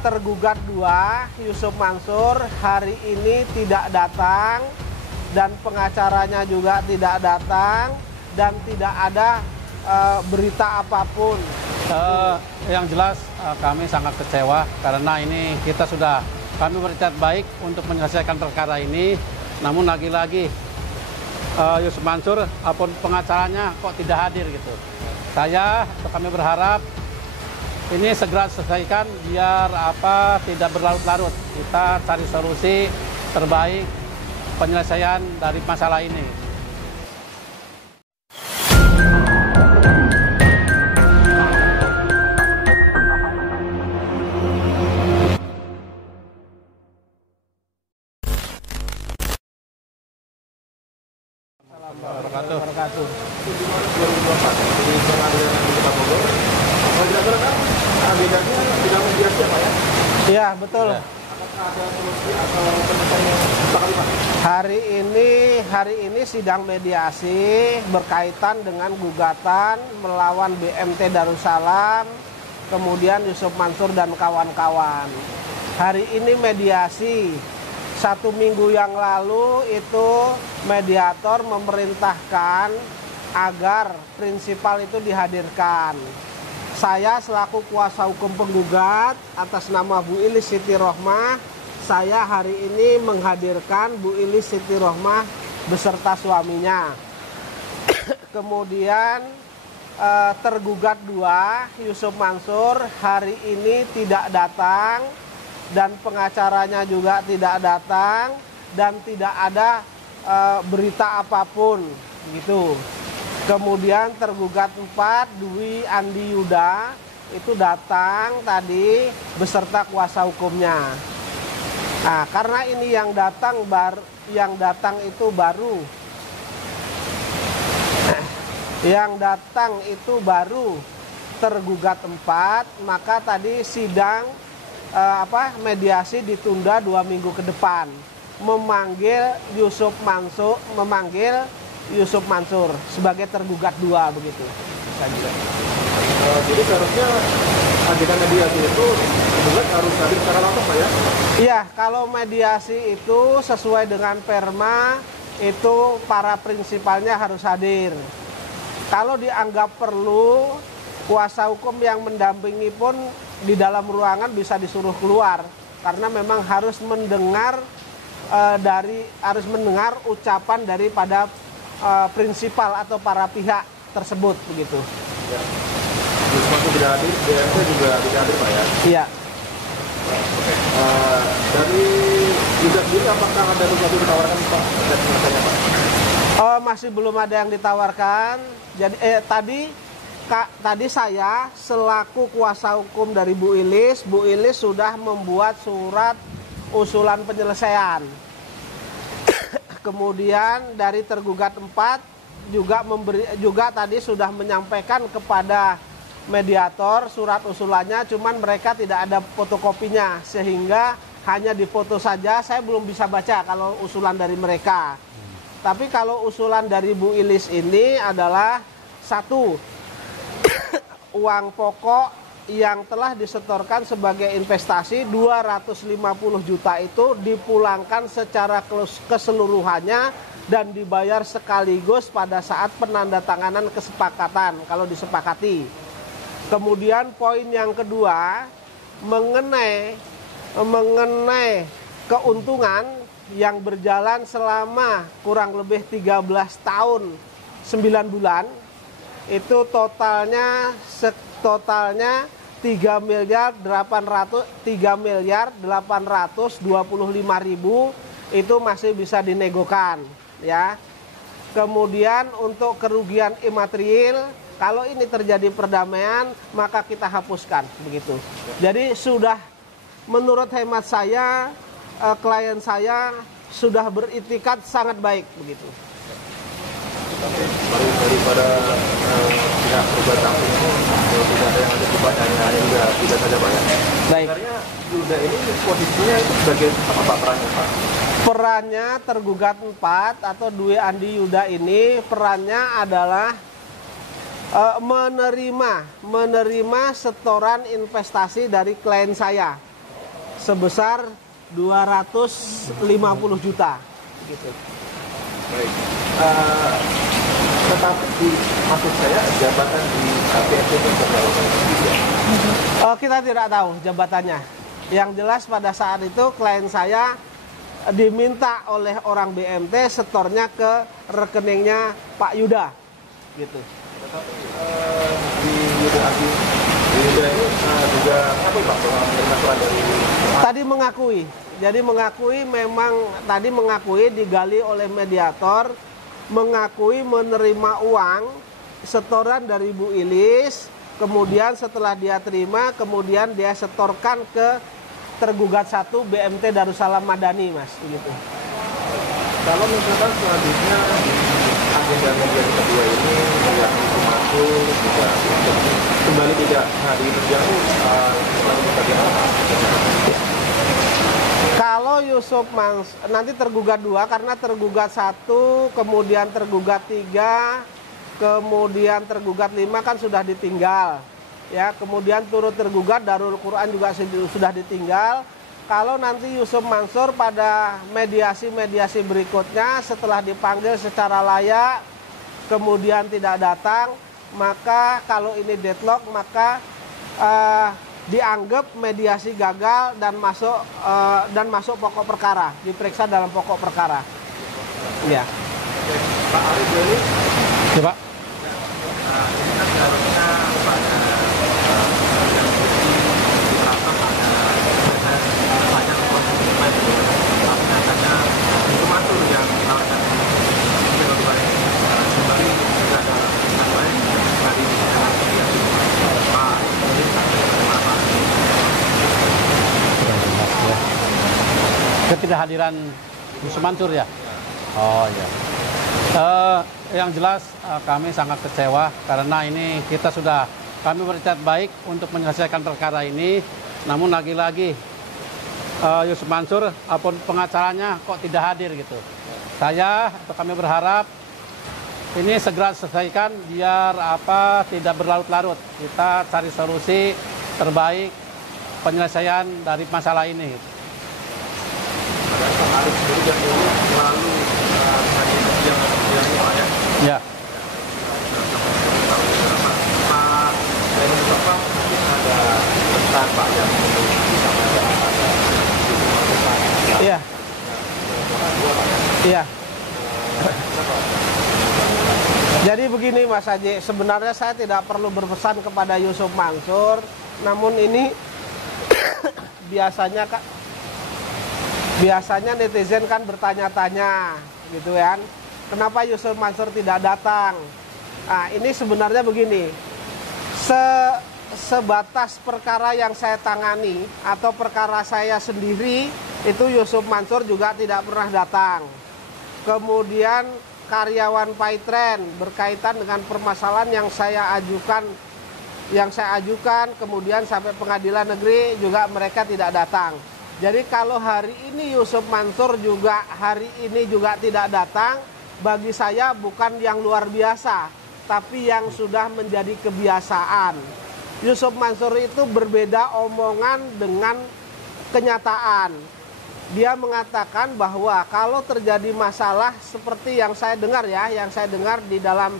tergugat 2, Yusuf Mansur, hari ini tidak datang dan pengacaranya juga tidak datang dan tidak ada berita apapun. Yang jelas kami sangat kecewa karena ini kami berniat baik untuk menyelesaikan perkara ini, namun lagi-lagi Yusuf Mansur apapun pengacaranya kok tidak hadir gitu. Kami berharap ini segera selesaikan biar tidak berlarut-larut. Kita cari solusi terbaik penyelesaian dari masalah ini. Wabarakatuh. Iya, betul. Hari ini sidang mediasi berkaitan dengan gugatan melawan BMT Darussalam, kemudian Yusuf Mansur dan kawan-kawan. Hari ini mediasi. 1 minggu yang lalu itu mediator memerintahkan agar prinsipal itu dihadirkan. Saya selaku kuasa hukum penggugat atas nama Bu Ilis Siti Rohmah, saya hari ini menghadirkan Bu Ilis Siti Rohmah beserta suaminya. Kemudian tergugat 2, Yusuf Mansur, hari ini tidak datang dan pengacaranya juga tidak datang dan tidak ada berita apapun gitu. Kemudian tergugat 4, Dwi Andi Yuda itu datang tadi beserta kuasa hukumnya. Nah, karena ini yang datang itu baru tergugat 4, maka tadi sidang mediasi ditunda 2 minggu ke depan, memanggil Yusuf Mansur sebagai tergugat 2 begitu. Jadi seharusnya ajudan mediasi itu tergugat harus hadir secara langsung, Pak ya? Iya, kalau mediasi itu sesuai dengan perma itu para prinsipalnya harus hadir. Kalau dianggap perlu, kuasa hukum yang mendampingi pun di dalam ruangan bisa disuruh keluar karena memang harus mendengar ucapan daripada prinsipal atau para pihak tersebut begitu. Ya. Yusuf Mansur tidak hadir, BMT juga tidak hadir, Pak ya? Iya. Oke. Dari Yuda sendiri apakah ada sesuatu ditawarkan, Pak? Masih belum ada yang ditawarkan. Jadi tadi saya selaku kuasa hukum dari Bu Ilis sudah membuat surat usulan penyelesaian. Kemudian dari tergugat 4 juga tadi sudah menyampaikan kepada mediator surat usulannya, cuman mereka tidak ada fotokopinya sehingga hanya difoto saja. Saya belum bisa baca kalau usulan dari mereka. Tapi kalau usulan dari Bu Ilis ini adalah 1, uang pokok yang telah disetorkan sebagai investasi 250 juta itu dipulangkan secara keseluruhannya dan dibayar sekaligus pada saat penandatanganan kesepakatan kalau disepakati. Kemudian poin yang kedua mengenai keuntungan yang berjalan selama kurang lebih 13 tahun 9 bulan itu totalnya 3.825.000 itu masih bisa dinegokan ya. Kemudian untuk kerugian imaterial kalau ini terjadi perdamaian maka kita hapuskan begitu. Jadi sudah menurut hemat saya klien saya sudah beritikat sangat baik begitu. Daripada pihak tergugat ini tidak ada yang ada kepadanya hingga tidak saja Pak ya. Baik. Sebenarnya Yuda ini posisinya itu sebagai apa perannya Pak? Perannya tergugat 4 atau Dwi Andi Yuda ini perannya adalah Menerima setoran investasi dari klien saya sebesar 250 juta gitu. Baik. Tetapi maksud saya jabatan di BMT itu Kita tidak tahu jabatannya. Yang jelas pada saat itu klien saya diminta oleh orang BMT setornya ke rekeningnya Pak Yuda gitu. Tetapi di Yuda ini juga mengakui Pak bahwa menerima surat dari Tadi mengakui. Jadi mengakui digali oleh mediator, mengakui menerima uang setoran dari Bu Ilis, kemudian setelah dia terima, kemudian dia setorkan ke tergugat 1 BMT Darussalam Madani, Mas, gitu. Kalau misalkan selanjutnya di agenda mediasi kedua ini yang masuk juga kembali tidak hadir jauh bagaimana? Kalau Yusuf nanti tergugat 2 karena tergugat 1, kemudian tergugat 3, kemudian tergugat 5 kan sudah ditinggal. Ya, kemudian turut tergugat Darul Quran juga sudah ditinggal. Kalau nanti Yusuf Mansur pada mediasi-mediasi berikutnya setelah dipanggil secara layak kemudian tidak datang, maka kalau ini deadlock maka dianggap mediasi gagal dan masuk pokok perkara, diperiksa dalam pokok perkara. Ya. Pak Arif Deli. Ya, Pak. Ini kan seharusnya pada yang diterapkan pada banyak konsumen tapi katanya itu masuk yang menawarkan kembali juga ada yang lain dari Pak Ketidakhadiran Yusuf Mansur ya. Oh ya. Yang jelas kami sangat kecewa karena ini kami berniat baik untuk menyelesaikan perkara ini, namun lagi-lagi Yusuf Mansur apapun pengacaranya kok tidak hadir gitu. Kami berharap ini segera selesaikan biar tidak berlarut-larut. Kita cari solusi terbaik penyelesaian dari masalah ini. Pak Arif sendiri yang dulu selalu Ya. Pak Deni Mustafa mungkin ada pesan Pak yang disampaikan kepada Iya. Iya. Jadi begini Mas Haji, sebenarnya saya tidak perlu berpesan kepada Yusuf Mansur, namun ini biasanya netizen kan bertanya-tanya gitu kan, kenapa Yusuf Mansur tidak datang? Nah, ini sebenarnya begini, sebatas perkara yang saya tangani atau perkara saya sendiri itu Yusuf Mansur juga tidak pernah datang. Kemudian karyawan Paitren berkaitan dengan permasalahan yang saya ajukan kemudian sampai pengadilan negeri juga mereka tidak datang. Jadi kalau hari ini Yusuf Mansur juga hari ini juga tidak datang, bagi saya bukan yang luar biasa, tapi yang sudah menjadi kebiasaan. Yusuf Mansur itu berbeda omongan dengan kenyataan. Dia mengatakan bahwa kalau terjadi masalah seperti yang saya dengar di dalam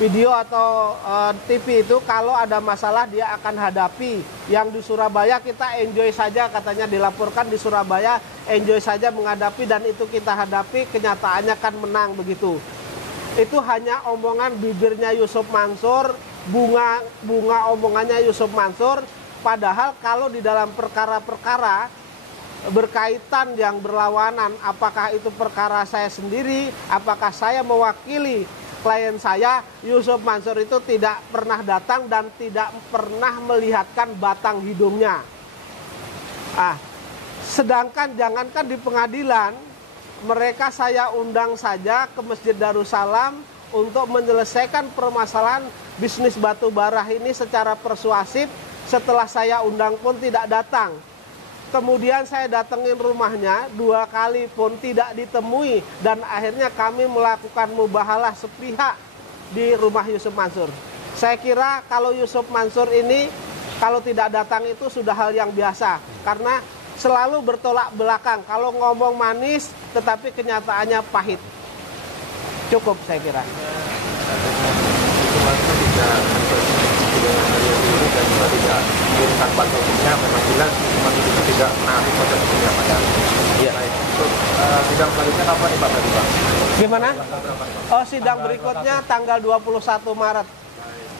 video atau TV itu, kalau ada masalah dia akan hadapi. Yang di Surabaya kita enjoy saja, katanya dilaporkan di Surabaya enjoy saja menghadapi dan itu kita hadapi, kenyataannya kan menang begitu. Itu hanya omongan bibirnya Yusuf Mansur, bunga omongannya Yusuf Mansur. Padahal kalau di dalam perkara-perkara berkaitan yang berlawanan, apakah itu perkara saya sendiri, apakah saya mewakili klien saya, Yusuf Mansur itu tidak pernah datang dan tidak pernah melihatkan batang hidungnya. Sedangkan jangankan di pengadilan, mereka saya undang saja ke Masjid Darussalam untuk menyelesaikan permasalahan bisnis batu bara ini secara persuasif. Setelah saya undang pun tidak datang. Kemudian saya datengin rumahnya 2 kali pun tidak ditemui dan akhirnya kami melakukan mubahalah sepihak di rumah Yusuf Mansur. Saya kira kalau Yusuf Mansur ini kalau tidak datang itu sudah hal yang biasa karena selalu bertolak belakang. Kalau ngomong manis tetapi kenyataannya pahit. Cukup saya kira. Sidang selanjutnya kapan nih Pak? Gimana? Oh, sidang berikutnya tanggal 21 Maret.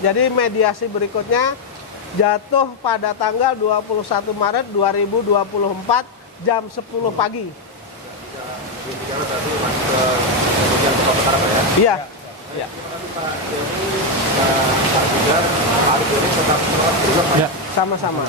Jadi mediasi berikutnya jatuh pada tanggal 21 Maret 2024 jam 10 pagi. Iya. Iya. Sama-sama.